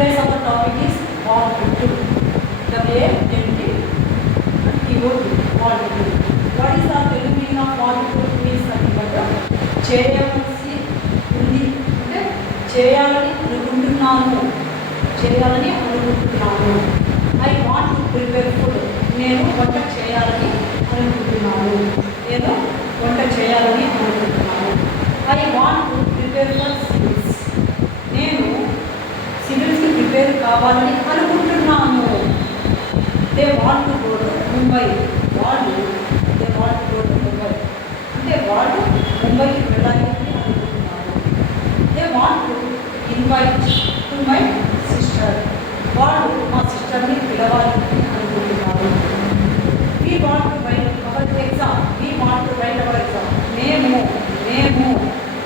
Today's our topic is what to do. W-A-N-T T-O-D. What to do. What is the Telugu meaning of what to do means nothing but చేయవలసి ఉంది అంటే చేయాలని అనుకుంటున్నాను. I want to prepare food. నేను వంట చేయాలని అనుకుంటున్నాను. I want to prepare for civils. నేను సివిల్స్కి ప్రిపేర్ కావాలని అనుకుంటున్నాను. They want to go to Mumbai. They want to go to Mumbai అంటే వాళ్ళు ముంబైకి వెళ్ళాలని అనుకుంటున్నారు. They want to invite to my sister. వాళ్ళు మా సిస్టర్ని పిలవాలని అనుకుంటున్నారు. We want to write our exam. మేము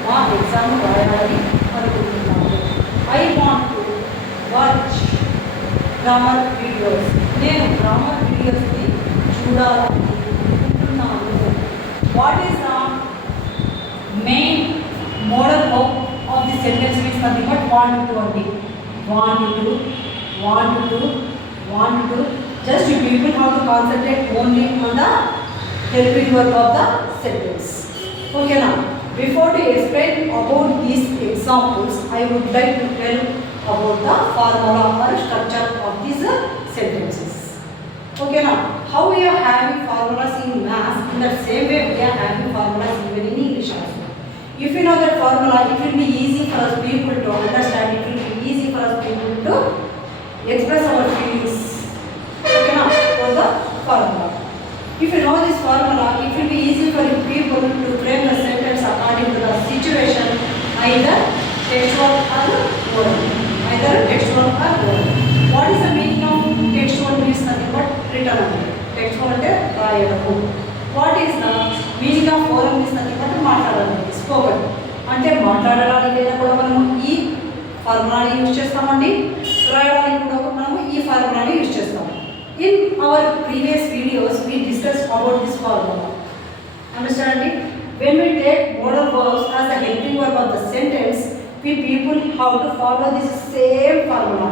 మా ఎగ్జామ్ రాయాలని అనుకుంటున్నాము. I want to watch grammar videos. నేను గ్రామర్ వీడియోస్ని చూడాలనుకుంటున్నాను. What is the main model of the sentence means nothing but want to అండి. Want to. Just you people have to concentrate only on the helping verb of the sentence. Okay now, before to explain about these examples, I would like to tell about the formula or structure of these sentences. Okay now, how we are having formulas in maths, in the same way we are having formulas even in English also. If you know that formula, it will be easy for us people to understand. It will be easy for us people to express our feelings. Okay now, for the formula. If you know this formula, it will be easy for people to frame the sentence according to the situation, either textual or oral. What is the meaning of textual means nothing but written. Textual అంటే రాయడము. What is the meaning of oral means nothing but మాట్లాడడం. Spoken అంటే మాట్లాడడానికైనా కూడా మనము ఈ ఫార్ములాని యూజ్ చేస్తామండి. రాయడానికి కూడా మనము ఈ ఫార్ములాని యూజ్ చేస్తాము. In our previous videos, we discussed about this formula. Understand it? When we take modal verbs as a helping verb of the sentence, we people have to follow this same formula.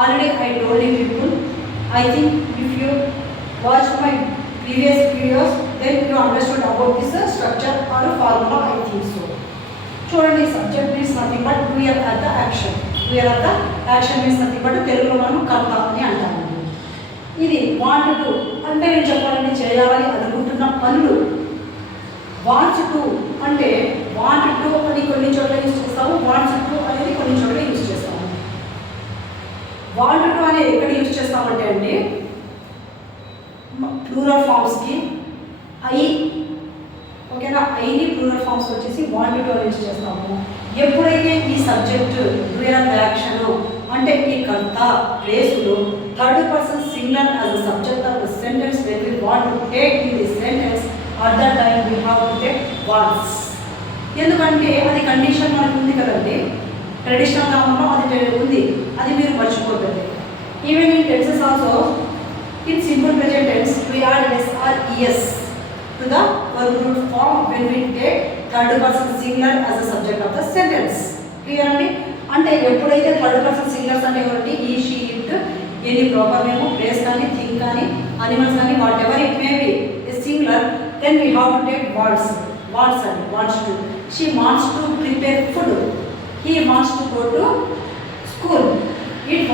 Already I told you people. I think if you watched my previous videos, then you understood about this structure or formula. I think so. చూడండి, subject means nothing but we are at the action. Action means nothing but తెలుగులో మనం కర్త అని అంటాము. ఇది want to అంటే నేను చెప్పాలని చేయాలని అనుకుంటున్న పనులు. వాంట్స్ టు అంటే వాంట్ టు అని కొన్ని చోట్ల యూజ్ చేస్తాము. వాంట్స్ టు అనేది కొన్ని చోట్ల యూజ్ చేస్తాము. వాంట్ టు అనేది ఎక్కడ యూజ్ చేస్తామంటే అండి ప్లూరల్ ఫామ్స్కి ఓకేనా. ఐని ప్లూరల్ ఫామ్స్ వచ్చేసి వాంట్ టు అని యూజ్ చేస్తాము. ఎప్పుడైతే ఈ సబ్జెక్టు వేరే యాక్షన్ అంటే ఈ కర్త ప్లేస్లో third person singular as a subject of the sentence when we want to take in this sentence, at that time we have to take wants. ఎందుకంటే అది కండిషన్ మనకు ఉంది కదండి. ట్రెడిషనల్ గ్రామర్లో అది ఉంది, అది మీరు మర్చిపోతుంది. Even in tenses also in simple present tense we add s or es to the verb root form when we take third person singular as a subject of the sentence. Clear అండి? అంటే ఎప్పుడైతే third person singulars అంటే ఎవరికి ఈ she it any proper name place కానీ thing కానీ animals కానీ whatever it may be a singular, then we have to take wants అండి. Wants to. She wants to prepare food. He wants to go to school. It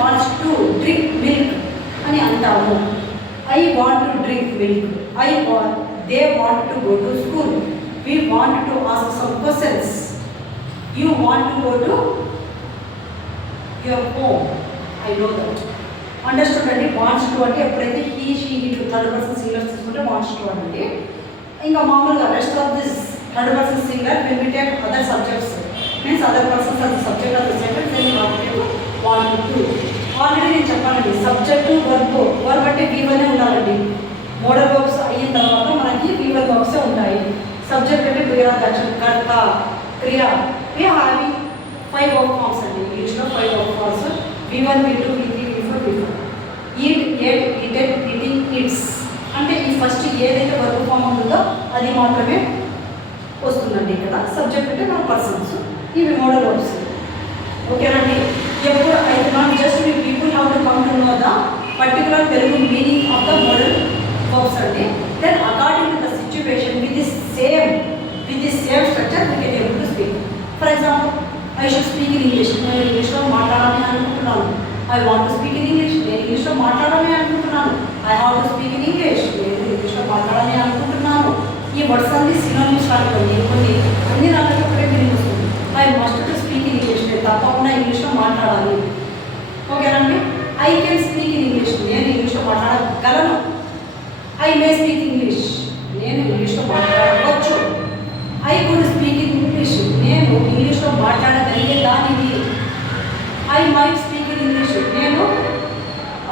wants to drink milk అని అంటాము. I want to drink milk. They want to go to school. We want to ask some questions. You want to go to your home. I know that. Understood అండి? Wants to అంటే ఎప్పుడైతే he she it third person singular తీసుకుంటే wants to అండి. ఇంకా మామూలుగా rest of this third person singular when we take other subjects means other persons as the subject of the sentence, then we have to take want to. Already నేను చెప్పానండి, subject verb అంటే వీవనే ఉండాలండి. Modal verbs అయిన తర్వాత మనకి వీవల్ వర్బ్సే ఉంటాయి. సబ్జెక్ట్ అంటే క్రియ, కర్త, క్రియ. We are having 5 verb forms అండి. ఇంగ్లీష్లో 5 verb forms. V1, V2, V3, V4, V5. Eat, ate, eaten, eating, eats. అంటే ఈ ఫస్ట్ ఏదైతే వర్బ్ ఫామ్ ఉంటుందో అది మాత్రమే వస్తుందండి. ఇక్కడ సబ్జెక్ట్ అంటే మన పర్సన్స్, ఇవి మోడల్ వర్బ్స్. ఓకేనండి. know the particular Telugu meaning of the modal verbs అండి. Then according to the situation with the same structure we can able to speak. For example, I should speak in English. నేను ఇంగ్లీష్లో మాట్లాడాలని అనుకుంటున్నాను. I want to speak in English. నేను ఇంగ్లీష్లో మాట్లాడాలని అనుకుంటున్నాను. I have to speak in English. నేను ఇంగ్లీష్లో మాట్లాడాలని అనుకుంటున్నాను. ఈ వర్డ్స్ అన్ని సినోనిమ్స్ అనుకోండి. అన్ని దాంట్లో ఒకటే మీనింగ్ వస్తుంది. I must to speak in English. నేను తప్పకుండా ఇంగ్లీష్లో మాట్లాడాలి. ఓకేనండి. I can speak in English. నేను ఇంగ్లీష్లో మాట్లాడగలను. I may speak English. నేను ఇంగ్లీష్లో మాట్లాడవచ్చు. I could speak in English. నేను ఇంగ్లీష్లో మాట్లాడగలిగే దానిని. I might speak in English. నేను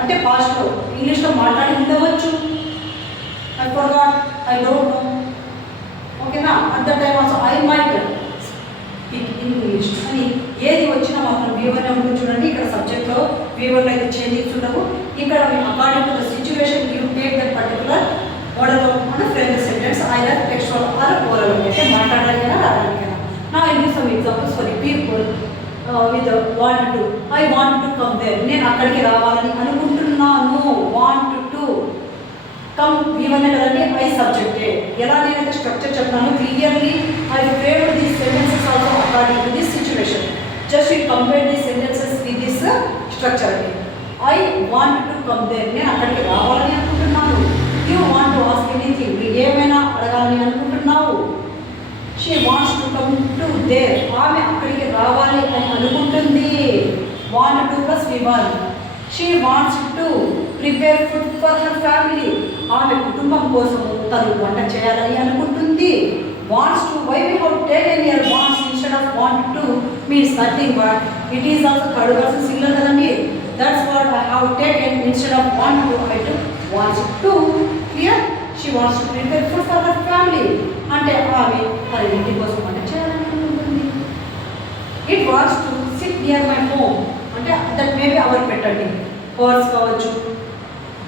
అంటే పాస్ట్లో ఇంగ్లీష్లో మాట్లాడి ఉండవచ్చు. I forgot. I don't know. ఓకేనా? At the time also I might speak in English. అని ఏది వచ్చినా మాత్రం V1 ఉంటుంది చూడండి. ఇక్కడ సబ్జెక్ట్లో V1 అయితే చేంజెస్ ఉండవు. ఇక్కడ according to the situation you take that particular model of frame the sentence either textual or oral అంటే మాట్లాడాలికైనా రాయడానికైనా. నా I give some examples for the people with want to. I want to come there. నేను అక్కడికి రావాలని అనుకుంటున్నాను. Want to come ఇవన్నీ కదండి ఐ సబ్జెక్టే. ఎలా నేనైతే స్ట్రక్చర్ చెప్తాను clearly I framed these sentences also according to this situation. Just you compare these sentences with this structure అండి. I want to come there. నేను అక్కడికి రావాలని అనుకుంటున్నాను. You want to ask anything. ఏమైనా అడగాలని అనుకుంటున్నావు. She wants to come to there. ఆమె అక్కడికి రావాలి అని అనుకుంటుంది. Want to plus V1. She wants to prepare food for her family. ఆమె కుటుంబం కోసం తను వంట చేయాలని అనుకుంటుంది. Wants to why we have taken here wants instead of want to means nothing but it is also third person singular కదండి. That's what I have taken instead of want to I to wants to. Clear? She wants to prepare food for her family అంటే ఆమె తన ఇంటి కోసం వంట చేయాలని అనుకుంటుంది. It wants to sit near my home అంటే దట్ మేబీ అవర్ పెట్టండి. హార్స్ కావచ్చు,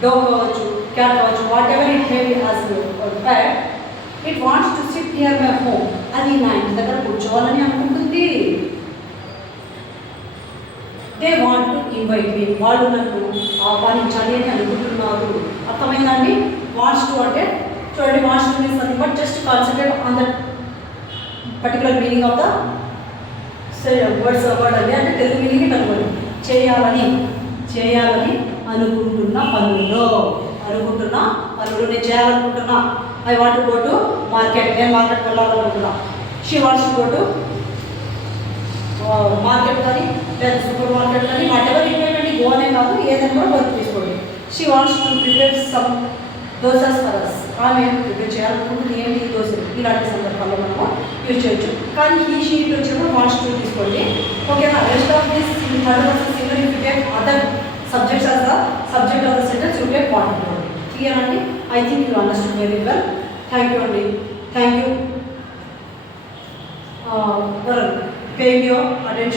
డోగ్ కావచ్చు, క్యాట్ కావచ్చు, what ever it maybe as pet. It wants to sit near my home. అది నా ఇంటి దగ్గర కూర్చోవాలని అనుకుంటుంది. దే వాంట్ టు ఇన్వైట్ మీ. వాళ్ళు నన్ను ఆహ్వానించాలి అని అనుకుంటున్నారు. అర్థమైందండి? వాంట్స్ టు అంటే చూడండి, wants to means nothing but just concentrate on the particular meaning of the words word అండి. అంటే తెలుగు మీనింగ్ కనుగొని చేయాలని అనుకుంటున్న పనులు నేను చేయాలనుకుంటున్నా. I want to go to market. నేను మార్కెట్ వెళ్ళాలనుకుంటున్నా. She wants to go to market కానీ లేదా సూపర్ మార్కెట్ కానీ వాట్ ఎవర్ ఇట్ గో అనే కాదు, ఏదైనా కూడా వర్క్ తీసుకోండి. She wants to prepare some dosas for us. ఆమె ప్రిపేర్ చేయాలనుకుంటుంది ఏంటి దోశలు. ఇలాంటి సందర్భాల్లో మనము యూజ్ చేయొచ్చు. కానీ ఈ షీట్ వచ్చినప్పుడు వాంట్స్ టు తీసుకోండి. ఓకేనా? Rest of this third person singular you take other subjects as the subject of the sentence you take want to. Clear అండి? I think you understood very well. Thank you అండి. Thank you for paying your attention.